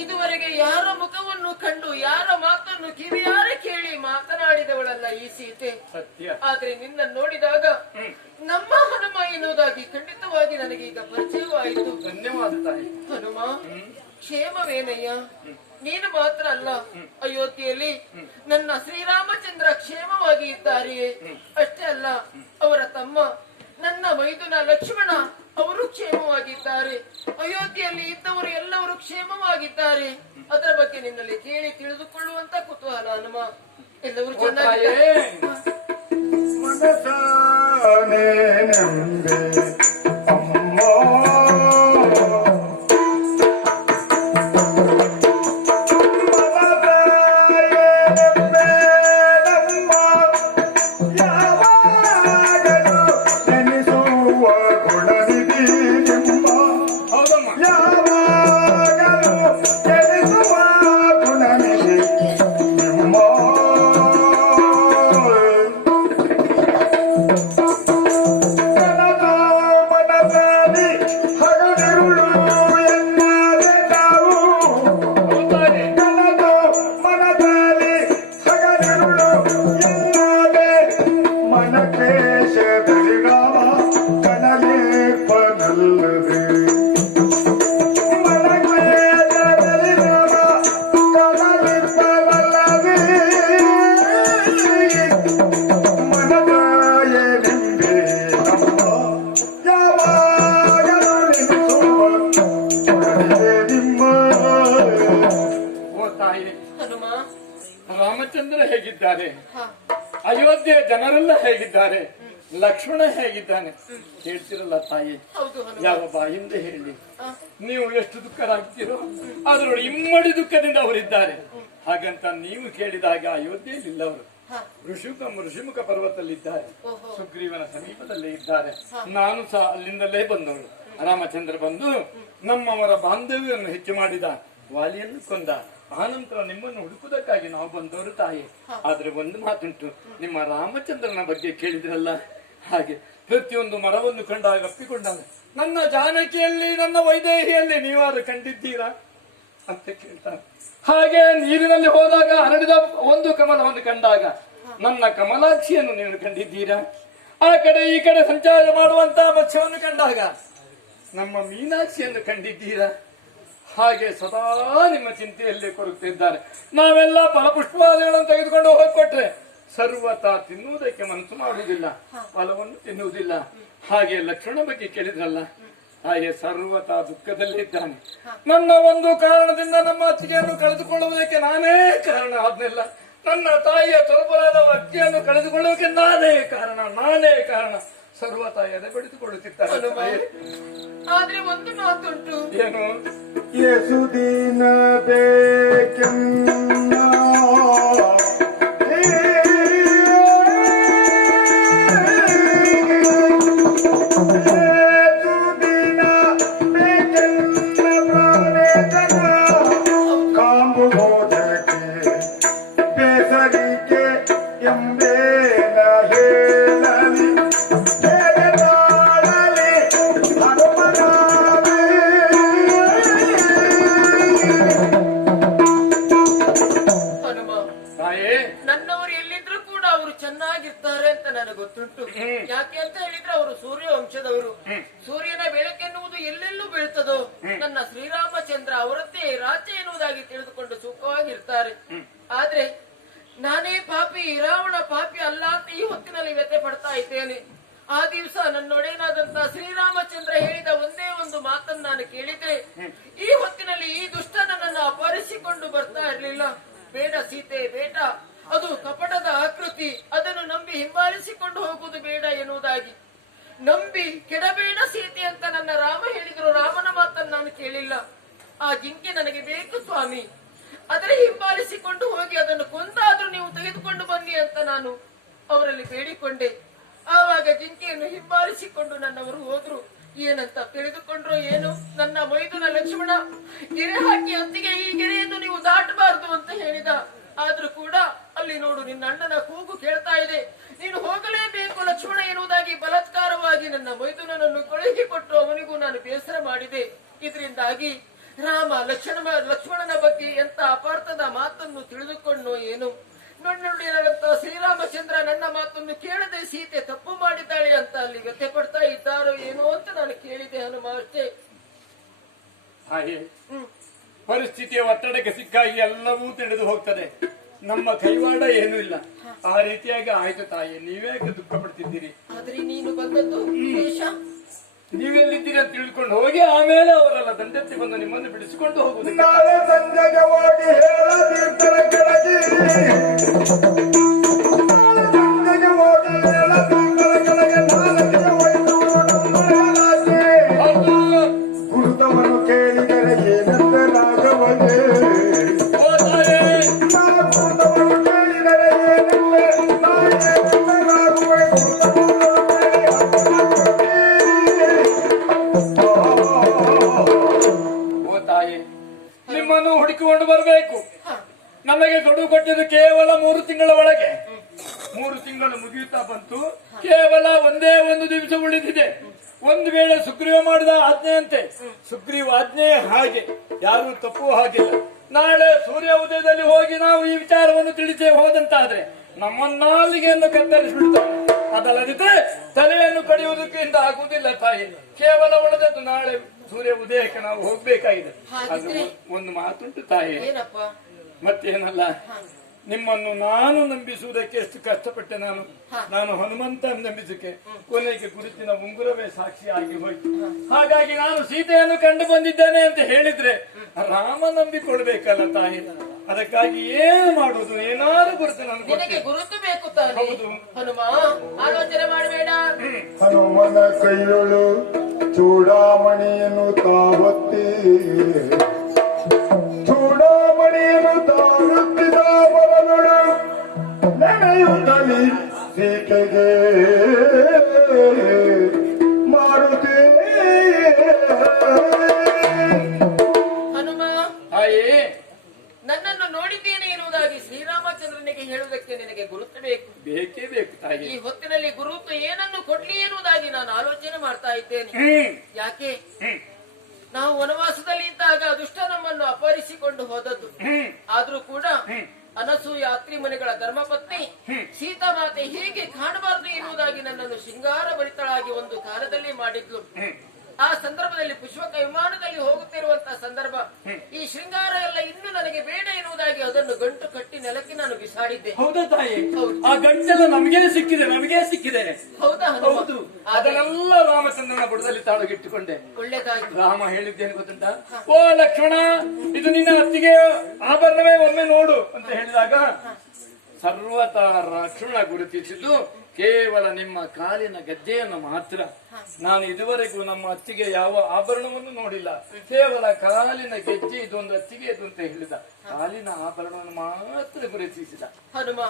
ಇದುವರೆಗೆ ಯಾರ ಮುಖವನ್ನು ಕಂಡು ಯಾರ ಮಾತನ್ನು ಕಿವಿಯಾರೆ ಕೇಳಿ ಮಾತನಾಡಿದವಳಲ್ಲ ಈ ಸೀತೆ. ಆದ್ರೆ ನಿನ್ನ ನೋಡಿದಾಗ ನಮ್ಮ ಹನುಮ ಎನ್ನುವುದಾಗಿ ಖಂಡಿತವಾಗಿ ನನಗೆ ಈಗ ಪರಿಚಯವಾಯಿತು. ಧನ್ಯವಾದ ತಾಯಿ. ಹನುಮ, ಕ್ಷೇಮವೇನಯ್ಯ? ನೀನು ಮಾತ್ರ ಅಲ್ಲ, ಅಯೋಧ್ಯೆಯಲ್ಲಿ ನನ್ನ ಶ್ರೀರಾಮಚಂದ್ರ ಕ್ಷೇಮವಾಗಿ ಇದ್ದಾರೆಯೇ? ಅಷ್ಟೇ ಅಲ್ಲ, ಅವರ ತಮ್ಮ ನನ್ನ ಮೈದುನ ಲಕ್ಷ್ಮಣ ಅವರು ಕ್ಷೇಮವಾಗಿದ್ದಾರೆ. ಅಯೋಧ್ಯೆಯಲ್ಲಿ ಇದ್ದವರು ಎಲ್ಲವರು ಕ್ಷೇಮವಾಗಿದ್ದಾರೆ. ಅದರ ಬಗ್ಗೆ ನಿನ್ನಲ್ಲಿ ಕೇಳಿ ತಿಳಿದುಕೊಳ್ಳುವಂತ ಕುತೂಹಲ ಹನುಮ. ಎಲ್ಲವರು ಚೆನ್ನಾಗಿದ್ದಾರೆ. ರಾಮಚಂದ್ರ ಹೇಗಿದ್ದಾರೆ? ಅಯೋಧ್ಯೆ ಜನರೆಲ್ಲ ಹೇಗಿದ್ದಾರೆ? ಲಕ್ಷ್ಮಣ ಹೇಗಿದ್ದಾನೆ? ಹೇಳ್ತಿರಲ್ಲ ತಾಯಿ, ಯಾವ ಬಾಯಿಂದ ಹೇಳಿ? ನೀವು ಎಷ್ಟು ದುಃಖರಾಗ್ತೀರೋ ಅದರೊಳಗೆ ಇಮ್ಮಡಿ ದುಃಖದಿಂದ ಅವರಿದ್ದಾರೆ. ಹಾಗಂತ ನೀವು ಕೇಳಿದಾಗ ಅಯೋಧ್ಯೆಯಲ್ಲಿ ಇಲ್ಲವರು ಋಷಿಮುಖ ಪರ್ವತದಲ್ಲಿದ್ದಾರೆ, ಸುಗ್ರೀವನ ಸಮೀಪದಲ್ಲೇ ಇದ್ದಾರೆ. ನಾನು ಸಹ ಅಲ್ಲಿಂದಲೇ ಬಂದವಳು. ರಾಮಚಂದ್ರ ಬಂದು ನಮ್ಮವರ ಬಾಂಧವ್ಯವನ್ನು ಹೆಚ್ಚು ಮಾಡಿದ, ವಾಲಿಯನ್ನು ಕೊಂದ. ಆನಂತರ ನಿಮ್ಮನ್ನು ಹುಡುಕುವುದಕ್ಕಾಗಿ ನಾವು ಬಂದವರು ತಾಯಿ. ಆದ್ರೆ ಒಂದು ಮಾತುಂಟು, ನಿಮ್ಮ ರಾಮಚಂದ್ರನ ಬಗ್ಗೆ ಕೇಳಿದ್ರಲ್ಲ, ಹಾಗೆ ಪ್ರತಿಯೊಂದು ಮರವನ್ನು ಕಂಡಾಗ ಅಪ್ಪಿಕೊಂಡಾಗ ನನ್ನ ಜಾನಕಿಯಲ್ಲಿ ನನ್ನ ವೈದೇಹಿಯಲ್ಲಿ ನೀವಾರು ಕಂಡಿದ್ದೀರಾ ಅಂತ ಕೇಳ್ತಾರೆ. ಹಾಗೆ ನೀರಿನಲ್ಲಿ ಹೋದಾಗ ಹರಡಿದ ಒಂದು ಕಮಲವನ್ನು ಕಂಡಾಗ ನನ್ನ ಕಮಲಾಕ್ಷಿಯನ್ನು ನೀವು ಕಂಡಿದ್ದೀರಾ? ಆ ಕಡೆ ಈ ಕಡೆ ಸಂಚಾರ ಮಾಡುವಂತಹ ಮತ್ಸ್ಯವನ್ನು ಕಂಡಾಗ ನಮ್ಮ ಮೀನಾಕ್ಷಿಯನ್ನು ಕಂಡಿದ್ದೀರಾ? ಹಾಗೆ ಸದಾ ನಿಮ್ಮ ಚಿಂತೆಯಲ್ಲಿ ಕೊರಗುತ್ತಿದ್ದಾರೆ. ನಾವೆಲ್ಲ ಫಲಪುಷ್ಪಾದಿಗಳನ್ನು ತೆಗೆದುಕೊಂಡು ಹೋಗಿಕೊಟ್ರೆ ಸರ್ವತಾ ತಿನ್ನುವುದಕ್ಕೆ ಮನಸ್ಸು ಮಾಡುವುದಿಲ್ಲ, ಫಲವನ್ನು ತಿನ್ನುವುದಿಲ್ಲ. ಹಾಗೆ ಲಕ್ಷ್ಮಣ ಬಗ್ಗೆ ಕೇಳಿದ್ರಲ್ಲ, ಹಾಗೆ ಸರ್ವತಾ ದುಃಖದಲ್ಲಿದ್ದಾನೆ. ನನ್ನ ಒಂದು ಕಾರಣದಿಂದ ನಮ್ಮ ಅತ್ತಿಗೆಯನ್ನು ಕಳೆದುಕೊಳ್ಳುವುದಕ್ಕೆ ನಾನೇ ಕಾರಣ. ಅದನ್ನೆಲ್ಲ ನನ್ನ ತಾಯಿಯ ತೊರಬರಾದ ಅಕ್ಕಿಯನ್ನು ಕಳೆದುಕೊಳ್ಳುವುದಕ್ಕೆ ನಾನೇ ಕಾರಣ. ಸರ್ವತಾ ಎದೆ ಬಡಿದುಕೊಳ್ಳುತ್ತಿದ್ದಾರೆ. ಆದ್ರೆ ಒಂದು ಮಾತುಂಟು, ಏನು? ಯಸುದಿನ ಬೇಕೆನ್ನ ನನ್ನವರು ಎಲ್ಲಿದ್ರು ಕೂಡ ಅವರು ಚೆನ್ನಾಗಿರ್ತಾರೆ ಅಂತ ನನಗೆ ಗೊತ್ತುಂಟು. ಯಾಕೆ ಅಂತ ಹೇಳಿದ್ರೆ ಅವರು ಸೂರ್ಯ ವಂಶದವರು. ಸೂರ್ಯನ ಬೆಳಕೆನ್ನುವುದು ಎಲ್ಲೆಲ್ಲೂ ಬೀಳ್ತದೋ ನನ್ನ ಶ್ರೀರಾಮಚಂದ್ರ ಅವರದ್ದೇ ರಾಜ್ಯ ಎನ್ನುವುದಾಗಿ ತಿಳಿದುಕೊಂಡು ಸುಖವಾಗಿರ್ತಾರೆ. ಆದ್ರೆ ನಾನೇ ಪಾಪಿ, ರಾವಣ ಪಾಪಿ ಅಲ್ಲ ಅಂತ ಈ ಹೊತ್ತಿನಲ್ಲಿ ವ್ಯಥೆ ಪಡ್ತಾ ಇದ್ದೇನೆ. ಆ ದಿವಸ ನನ್ನೊಡೆಯನಾದಂತಹ ಶ್ರೀರಾಮಚಂದ್ರ ಹೇಳಿದ ಒಂದೇ ಒಂದು ಮಾತನ್ನು ನಾನು ಕೇಳಿದ್ರೆ, ಈ ಹೊತ್ತಿನಲ್ಲಿ ಈ ದುಷ್ಟ ನನ್ನನ್ನು ಅಪಹರಿಸಿಕೊಂಡು ಬರ್ತಾ ಇರಲಿಲ್ಲ. ಬೇಡ ಸೀತೆ, ಬೇಡ, ಅದು ಕಪಟದ ಆಕೃತಿ, ಅದನ್ನು ನಂಬಿ ಹಿಂಬಾಲಿಸಿಕೊಂಡು ಹೋಗುವುದು ಬೇಡ ಎನ್ನುವುದಾಗಿ ನಂಬಿ ಕೆಡಬೇಡ ಸೀತೆ ಅಂತ ನನ್ನ ರಾಮ ಹೇಳಿದ್ರು. ರಾಮನ ಮಾತನ್ನು ನಾನು ಕೇಳಿಲ್ಲ. ಆ ಜಿಂಕೆ ನನಗೆ ಬೇಕು ಸ್ವಾಮಿ, ಅದರ ಹಿಂಬಾಲಿಸಿಕೊಂಡು ಹೋಗಿ ಅದನ್ನು ಕೊಂದಾದ್ರೂ ನೀವು ತೆಗೆದುಕೊಂಡು ಬನ್ನಿ ಅಂತ ನಾನು ಅವರಲ್ಲಿ ಬೇಡಿಕೊಂಡೆ. ಆವಾಗ ಜಿಂಕೆಯನ್ನು ಹಿಂಬಾಲಿಸಿಕೊಂಡು ನನ್ನವರು ಹೋದ್ರು. ಏನಂತ ತಿಳಿದುಕೊಂಡ್ರು ಏನು, ನನ್ನ ಮೈದುನ ಲಕ್ಷ್ಮಣ ಗೆರೆ ಹಾಕಿ ಅತ್ತಿಗೆ ಈ ಗೆರೆಯನ್ನು ನೀವು ದಾಟಬಾರದು ಅಂತ ಹೇಳಿದ. ಆದ್ರೂ ಕೂಡ ಅಲ್ಲಿ ನೋಡು, ನಿನ್ನ ಅಣ್ಣನ ಕೂಗು ಕೇಳ್ತಾ ಇದೆ, ನೀನು ಹೋಗಲೇಬೇಕು ಲಕ್ಷ್ಮಣ ಎನ್ನುವುದಾಗಿ ಬಲಾತ್ಕಾರವಾಗಿ ನನ್ನ ಮೈದುನನನ್ನು ಕಳುಹಿ ಕೊಟ್ಟು ಅವನಿಗೂ ನಾನು ಬೇಸರ ಮಾಡಿದೆ. ಇದರಿಂದಾಗಿ ರಾಮ ಲಕ್ಷ್ಮಣನ ಬಗ್ಗೆ ಎಂತ ಅಪಾರ್ಥದ ಮಾತನ್ನು ತಿಳಿದುಕೊಂಡು ಏನು, ನುಡಿಯಾದಂತ ಶ್ರೀರಾಮಚಂದ್ರ ನನ್ನ ಮಾತನ್ನು ಕೇಳದೆ ಸೀತೆ ತಪ್ಪು ಮಾಡಿದ್ದಾಳೆ ಅಂತ ಅಲ್ಲಿ ವ್ಯಥೆ ಪಡ್ತಾ ಇದ್ದಾರೋ ಏನೋ ಅಂತ ನಾನು ಕೇಳಿದೆ ಹನುಮ, ಅಷ್ಟೇ. ಹಾಗೆ ಪರಿಸ್ಥಿತಿಯ ಒತ್ತಡಕ್ಕೆ ಸಿಕ್ಕಾಗಿ ಎಲ್ಲವೂ ತಿಳಿದು ಹೋಗ್ತದೆ. ನಮ್ಮ ಕೈವಾಡ ಏನೂ ಇಲ್ಲ. ಆ ರೀತಿಯಾಗಿ ಆಯ್ತು ತಾಯಿ, ನೀವೇಕೆ ದುಃಖ ಪಡ್ತಿದ್ದೀರಿ? ಆದ್ರೆ ನೀನು ಬಂದದ್ದು ದೇಶ, ನೀವೆಲ್ಲಿದ್ದೀರಿ ಅಂತ ತಿಳ್ಕೊಂಡು ಹೋಗಿ ಆಮೇಲೆ ಅವರೆಲ್ಲ ದಂಡೆತ್ತಿ ಬಂದು ನಿಮ್ಮನ್ನು ಬಿಡಿಸಿಕೊಂಡು ಹೋಗುವುದು. ನಾಳೆ ಸಂಜೆಗೆ ಹೋಗಿ ಹೇಳದಿರ್ತಾರೆ ಕೆಳಗೆ, ನಾಳೆ ಸಂಜೆಗೆ ಹೋಗಿ ಹೇಳದಿರ್ತಾರೆ ಕೆಳಗೆ, ನಾಳೆಗೆ ಒಯ್ದು ಮಾಡಲಾಗಿ. ಗುರುತವನ್ನು ಕೇಳಿದರೆ ಏನಂತ ರಾಘವನೇ, ಗುರುತವನ್ನು ಕೇಳಿದರೆ ಏನಂತ ರಾಘವೇ, ನಿಮ್ಮನ್ನು ಹುಡುಕಿಕೊಂಡು ಬರಬೇಕು. ನಮಗೆ ಗಡುವು ಕೊಟ್ಟಿದ್ದು ಕೇವಲ 3 ತಿಂಗಳ ಒಳಗೆ. 3 ತಿಂಗಳು ಮುಗಿಯುತ್ತಾ ಬಂತು, ಕೇವಲ ಒಂದೇ ಒಂದು ದಿವಸ ಉಳಿದಿದೆ. ಒಂದು ವೇಳೆ ಸುಗ್ರೀವ ಮಾಡಿದ ಆಜ್ಞೆಯಂತೆ, ಸುಗ್ರೀವ ಆಜ್ಞೆ ಹಾಗೆ ಯಾರು ತಪ್ಪು ಹಾಗಿಲ್ಲ. ನಾಳೆ ಸೂರ್ಯ ಉದಯದಲ್ಲಿ ಹೋಗಿ ನಾವು ಈ ವಿಚಾರವನ್ನು ತಿಳಿಸೇ ಹೋದಂತಾದ್ರೆ ನಮ್ಮನ್ನಾಲಿಗೆಯನ್ನು ಕತ್ತರಿಸಿಬಿಡ್ತಾರೆ. ಅದಲ್ಲದಿದ್ರೆ ತಲೆಯನ್ನು ಕಡಿಯುವುದಕ್ಕಿಂತ ಆಗುವುದಿಲ್ಲ ತಾಯಿ. ಕೇವಲ ಉಳಿದದ್ದು ನಾಳೆ ಸೂರ್ಯ ಉದಯಕ್ಕೆ ನಾವು ಹೋಗ್ಬೇಕಾಗಿದೆ. ಅದು ಒಂದು ಮಾತುಂಟು ತಾಯಿ, ಮತ್ತೇನಲ್ಲ, ನಿಮ್ಮನ್ನು ನಾನು ನಂಬಿಸುವುದಕ್ಕೆ ಎಷ್ಟು ಕಷ್ಟಪಟ್ಟೆ. ನಾನು ಹನುಮಂತ ನಂಬಿಸಕ್ಕೆ ಕೊನೆಗೆ ಗುರುತಿನ ಉಂಗುರವೇ ಸಾಕ್ಷಿಯಾಗಿ ಹೋಯ್ತು. ಹಾಗಾಗಿ ನಾನು ಸೀತೆಯನ್ನು ಕಂಡು ಬಂದಿದ್ದೇನೆ ಅಂತ ಹೇಳಿದ್ರೆ ರಾಮ ನಂಬಿಕೊಳ್ಬೇಕಲ್ಲ ತಾಯಿ. ಅದಕ್ಕಾಗಿ ಏನು ಮಾಡುವುದು, ಏನಾದ್ರು ಗುರುತು ನನಗೆ ಗುರುತು ಬೇಕು ತಾನೆ. ಹೌದು ಹನುಮ, ಆಲೋಚನೆ ಮಾಡಬೇಡ. ಹನುಮನ ಕೈಯೊಳು ಚೂಡಾಮಣಿಯನ್ನು ತಾವತ್ತಿ, ಚೂಡಾಮಣಿಯನ್ನು ತಾವತ್ತಿದ ಬಲಗಳು ನೆನೆಯುತ್ತಲಿ ಸೀತೆಗೆ ಮಾರುತ್ತೇ. ಹನುಮ, ತಾಯಿ ನನ್ನನ್ನು ನೋಡಿದ್ದೇನೆ ಇರುವುದಾಗಿ ಶ್ರೀರಾಮಚಂದ್ರನಿಗೆ ಹೇಳುವುದಕ್ಕೆ ನಿನಗೆ ಗುರುತು ಬೇಕು. ಬೇಕೇ ಬೇಕು ತಾಯಿ. ಈ ಹೊತ್ತಿನಲ್ಲಿ ಗುರುತು ಏನನ್ನು ಕೊಡ್ಲಿ ಎನ್ನುವುದಾಗಿ ನಾನು ಆಲೋಚನೆ ಮಾಡ್ತಾ ಇದ್ದೇನೆ. ಯಾಕೆ, ನಾವು ವನವಾಸದಲ್ಲಿ ಇದ್ದಾಗ ದುಷ್ಟ ನಮ್ಮನ್ನು ಅಪಹರಿಸಿಕೊಂಡು ಹೋದದ್ದು. ಆದ್ರೂ ಕೂಡ ಅನಸೂಯ ಅತ್ರಿ ಮನೆಗಳ ಧರ್ಮಪತ್ನಿ ಸೀತಾಮಾತೆ ಹೀಗೆ ಕಾಣಬಾರದು ಎನ್ನುವುದಾಗಿ ನನ್ನನ್ನು ಶೃಂಗಾರ ಭರಿತಳಾಗಿ ಒಂದು ಕಾಲದಲ್ಲಿ ಮಾಡಿದ್ಲು. ಆ ಸಂದರ್ಭದಲ್ಲಿ ಪುಷ್ಪಕ ವಿಮಾನದಲ್ಲಿ ಹೋಗುತ್ತಿರುವಂತಹ ಸಂದರ್ಭ, ಈ ಶೃಂಗಾರ ಎಲ್ಲ ಇನ್ನು ನನಗೆ ಬೇಡ ಎನ್ನುವುದಾಗಿ ಅದನ್ನು ಗಂಟು ಕಟ್ಟಿ ನೆಲಕ್ಕೆ ನಾನು ಬಿಸಾಡಿದ್ದೆ. ಹೌದಾ ತಾಯಿ? ಆ ಗಂಟೆಲ್ಲ ನಮಗೆ ಸಿಕ್ಕಿದೆ. ಹೌದಾ? ಹೌದು. ಅದನ್ನೆಲ್ಲ ರಾಮಚಂದ್ರನ ಬುಡದಲ್ಲಿ ತಾಳಗಿಟ್ಟುಕೊಂಡೆ. ಒಳ್ಳೆದಾಯ್ತು. ರಾಮ ಹೇಳಿದ್ದೇನೆ ಗೊತ್ತುಂಟ, ಓ ಲಕ್ಷ್ಮಣ, ಇದು ನಿನ್ನ ಅತ್ತಿಗೆ ಆಭರಣವೇ, ಒಮ್ಮೆ ನೋಡು ಅಂತ ಹೇಳಿದಾಗ ಸರ್ವತ ಲಕ್ಷ್ಮಣ ಗುರುತಿಸಿದ್ದು ಕೇವಲ ನಿಮ್ಮ ಕಾಲಿನ ಗೆಜ್ಜೆಯನ್ನು ಮಾತ್ರ. ನಾನು ಇದುವರೆಗೂ ನಮ್ಮ ಅತ್ತಿಗೆ ಯಾವ ಆಭರಣವನ್ನು ನೋಡಿಲ್ಲ. ಕೇವಲ ಕಾಲಿನ ಗೆಜ್ಜೆ ಇದೊಂದು ಅತ್ತಿಗೆ ಇದು ಅಂತ ಹೇಳಿದ. ಕಾಲಿನ ಆಭರಣವನ್ನು ಮಾತ್ರ ಗುರುತಿಸಿದ. ಹನುಮ,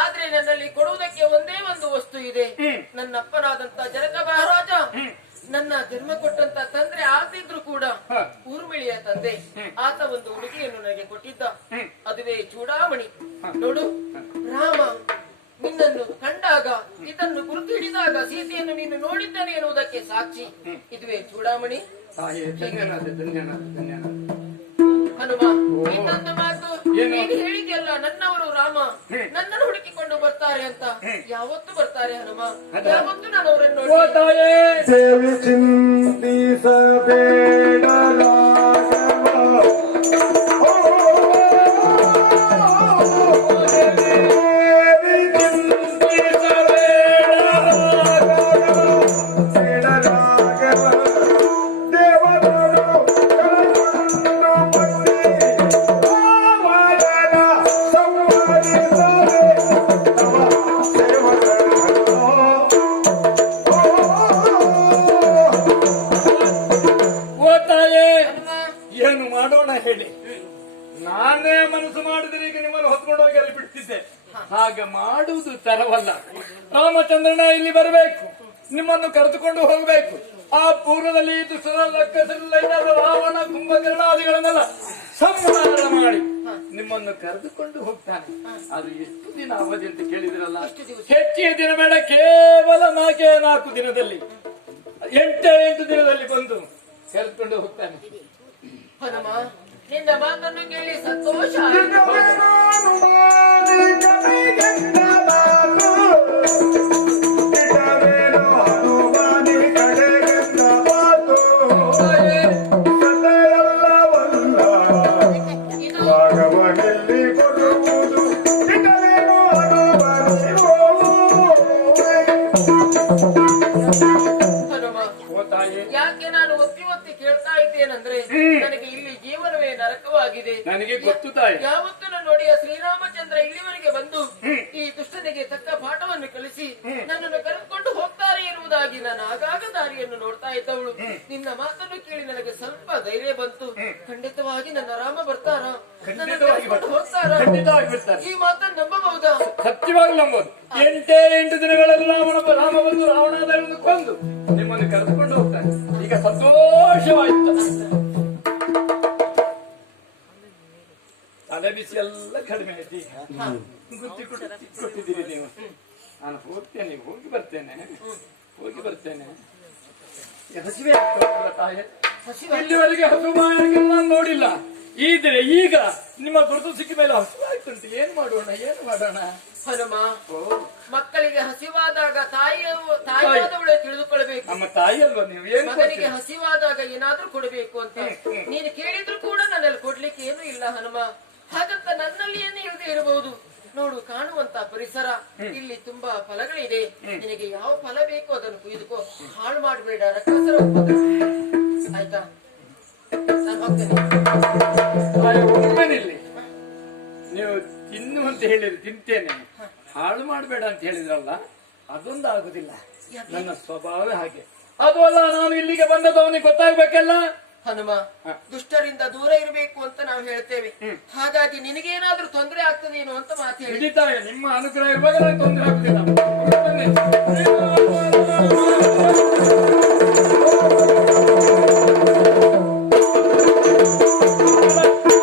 ಆದ್ರೆ ನನ್ನಲ್ಲಿ ಕೊಡುವುದಕ್ಕೆ ಒಂದೇ ಒಂದು ವಸ್ತು ಇದೆ. ನನ್ನಪ್ಪನಾದಂತ ಜನಕ ಮಹಾರಾಜ ನನ್ನ ಜನ್ಮ ಕೊಟ್ಟಂತ ತಂದ್ರೆ ಆಗಿದ್ರು ಕೂಡ ಊರ್ಮಿಳಿಯ ತಂದೆ, ಆತ ಒಂದು ಉಡುಗೆಯನ್ನು ನನಗೆ ಕೊಟ್ಟಿದ್ದ. ಅದುವೇ ಚೂಡಾಮಣಿ. ನೋಡು, ರಾಮ ನಿನ್ನನ್ನು ಕಂಡಾಗ, ಇದನ್ನು ಗುರುತು ಹಿಡಿದಾಗ ಸೀತೆಯನ್ನು ನೀನು ನೋಡಿದ್ದಾನೆ ಎನ್ನುವುದಕ್ಕೆ ಸಾಕ್ಷಿ ಇದುವೇ ಚೂಡಾಮಣಿ. ಹನುಮ, ಇನ್ನೊಂದು ಮಾತು, ನೀನು ಹೇಳಿದ್ಯಲ್ಲ ನನ್ನವರು ರಾಮ ನನ್ನನ್ನು ಹುಡುಕಿಕೊಂಡು ಬರ್ತಾರೆ ಅಂತ. ಯಾವತ್ತು ಬರ್ತಾರೆ ಹನುಮ? ಯಾವತ್ತು ನಾನು ಅವರನ್ನು ಸೇವಿ ಚಿಂತಿಸಬೇಡ ರಾಘವ, ಹೇಳಿ ನಾನೇ ಮನಸ್ಸು ಮಾಡಿದ್ರೆ ಈಗ ನಿಮ್ಮನ್ನು ಹೊತ್ಕೊಂಡು ಹೋಗಿ ಅಲ್ಲಿ ಬಿಡ್ತಿದ್ದೆ. ಹಾಗೆ ಮಾಡುವುದು ತರವಲ್ಲ. ರಾಮಚಂದ್ರನ ಇಲ್ಲಿ ಬರಬೇಕು, ನಿಮ್ಮನ್ನು ಕರೆದುಕೊಂಡು ಹೋಗಬೇಕು. ಆ ಪೂರ್ವದಲ್ಲಿ ರಾವಣ ಕುಂಭಕರ್ಣಾದಿಗಳನ್ನೆಲ್ಲ ಸಂಹಾರ ಮಾಡಿ ನಿಮ್ಮನ್ನು ಕರೆದುಕೊಂಡು ಹೋಗ್ತಾನೆ. ಅದು ಎಷ್ಟು ದಿನ ಅವಧಿ ಅಂತ ಕೇಳಿದಿರಲ್ಲ? ಹೆಚ್ಚಿನ ದಿನ ಬೇಡ, ಕೇವಲ 4 ದಿನದಲ್ಲಿ 8 ದಿನದಲ್ಲಿ ಬಂದು ಕರೆದುಕೊಂಡು ಹೋಗ್ತಾನೆ. ಹನುಮ, ನಿನ್ನ ಮಾತನ್ನು ಕೇಳಿ ಸಂತೋಷ ಆಯಿತು. ಯಾಕೆ ನಾನು ಒತ್ತಿ ಕೇಳ್ತಾ ಇದ್ದೇನೆಂದ್ರೆ, ನನಗೆ ಇಲ್ಲಿ ಜೀವನವೇ ನರಕವಾಗಿದೆ. ನನಗೆ ಗೊತ್ತು ತಾಯಿ. ಯಾವತ್ತೂ ನೋಡಿ ಶ್ರೀರಾಮಚಂದ್ರ ಇಲ್ಲಿವರೆಗೆ ಬಂದು ಈ ದುಷ್ಟನಿಗೆ ತಕ್ಕ ಪಾಠವನ್ನು ಕಲಿಸಿ ನನ್ನನ್ನು ಕರೆದುಕೊಂಡು ಹೋಗ್ತಾರೆ ಎನ್ನುವುದಾಗಿ ನಾನು ಆಗಾಗ ದಾರಿಯನ್ನು ನೋಡ್ತಾ ಇದ್ದವಳು. ನಿನ್ನ ಮಾತನ್ನು ಕೇಳಿ ನನಗೆ ಸ್ವಲ್ಪ ಧೈರ್ಯ ಬಂತು. ಖಂಡಿತವಾಗಿ ನನ್ನ ರಾಮ ಬರ್ತಾರ, ನನ್ನ ಕರೆದುಕೊಂಡು ಹೋಗ್ತಾರ, ಈ ಮಾತನ್ನು ನಂಬಬಹುದಾ? ಸತ್ಯವಾಗಿ ನಂಬೋದು. 8 ದಿನಗಳಲ್ಲಿ ರಾಮ ಬಂದು ರಾವಣಾದನ್ನು ಕೊಂದು ನಿಮ್ಮನ್ನು ಕರೆದುಕೊಂಡು ಹೋಗ್ತಾನೆ. ಈಗ ಸಂತೋಷವಾಯ್ತು. ತಲೆ ಬಿಸಿ ಎಲ್ಲ ಕಡಿಮೆ ಆಯ್ತು. ಬುದ್ಧಿ ಕೊಟ್ಟಿದ್ದೀರಿ ನೀವು. ನಾನು ಹೋಗ್ತೇನೆ, ಹೋಗಿ ಬರ್ತೇನೆ. ಹಸಿವೆ ಆಗ್ತದೆ ತಾಯಿ. ಇಲ್ಲಿವರೆಗೆ ಹಸು ಮಾಯನ್ನ ನೋಡಿಲ್ಲ. ಇದ್ರೆ ಈಗ ನಿಮ್ಮ ಗುರುತು ಸಿಕ್ಕ ಮೇಲೆ ಹಸುವಾಯ್ತುಂಟು. ಏನ್ ಮಾಡೋಣ? ಹನುಮ, ಮಕ್ಕಳಿಗೆ ಹಸಿವಾದಾಗ ತಾಯಿಯಾದವಳೆ ತಿಳಿದುಕೊಳ್ಬೇಕು. ನಮ್ಮ ತಾಯಿ ಅಲ್ವಾ ನೀವು? ಮಗನಿಗೆ ಹಸಿವಾದಾಗ ಏನಾದ್ರೂ ಕೊಡಬೇಕು ಅಂತ ನೀನು ಕೇಳಿದ್ರು ಕೂಡ ನನ್ನಲ್ಲಿ ಕೊಡ್ಲಿಕ್ಕೆ ಏನು ಇಲ್ಲ ಹನುಮ. ಹಾಗಂತ ನನ್ನಲ್ಲಿ ಏನು ಇಲ್ಲದೆ ಇರಬಹುದು. ನೋಡು, ಕಾಣುವಂತ ಪರಿಸರ, ಇಲ್ಲಿ ತುಂಬಾ ಫಲಗಳಿದೆ. ನಿನಗೆ ಯಾವ ಫಲ ಬೇಕೋ ಅದನ್ನು ಕುಯ್ದುಕೋ, ಹಾಳು ಮಾಡಬೇಡ. ರಕ್ಕಸರ ಆಯ್ತಾ? ನಾನು ಹೋಗ್ತೇನೆ. ಒಮ್ಮೆನಿಲ್ಲಿ ನೀವು ತಿನ್ನು ಅಂತ ಹೇಳಿದ್ರೆ ತಿಂತೇನೆ, ಹಾಳು ಮಾಡಬೇಡ ಅಂತ ಹೇಳಿದ್ರಲ್ಲ, ಅದೊಂದು ಆಗುದಿಲ್ಲ. ನನ್ನ ಸ್ವಭಾವ ಹಾಗೆ. ಅದು ಅಲ್ಲ, ನಾನು ಇಲ್ಲಿಗೆ ಬಂದದ್ದು ಅವನಿಗೆ ಗೊತ್ತಾಗ್ಬೇಕಲ್ಲ. ಹನುಮ, ದುಷ್ಟರಿಂದ ದೂರ ಇರಬೇಕು ಅಂತ ನಾವು ಹೇಳ್ತೇವೆ. ಹಾಗಾಗಿ ನಿನಗೇನಾದ್ರೂ ತೊಂದರೆ ಆಗ್ತದೇನೋ ಅಂತ ಮಾತು ಹೇಳಿ. ನಿಮ್ಮ ಅನುಗ್ರಹ ಇರುವಾಗ ನನಗೆ ತೊಂದರೆ ಆಗ್ತಿಲ್ಲ.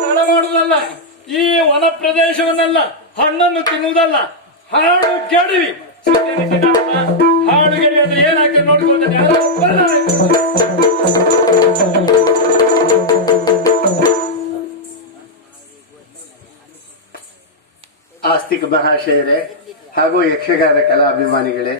ತಡ ಮಾಡುವುದಲ್ಲ, ಈ ವನ ಪ್ರದೇಶವನ್ನೆಲ್ಲ ಹಣ್ಣನ್ನು ತಿನ್ನುವುದಲ್ಲ, ಹಾಡು ಕೆಡವಿ ಹಾಡು ಗೆಡಿ ಅಂದ್ರೆ ಏನಾಗ್ತದೆ ನೋಡ್ಕೊಳ್ತೇನೆ. ಆಸ್ತಿಕ ಮಹಾಶಯರೇ ಹಾಗೂ ಯಕ್ಷಗಾನ ಕಲಾಭಿಮಾನಿಗಳೇ,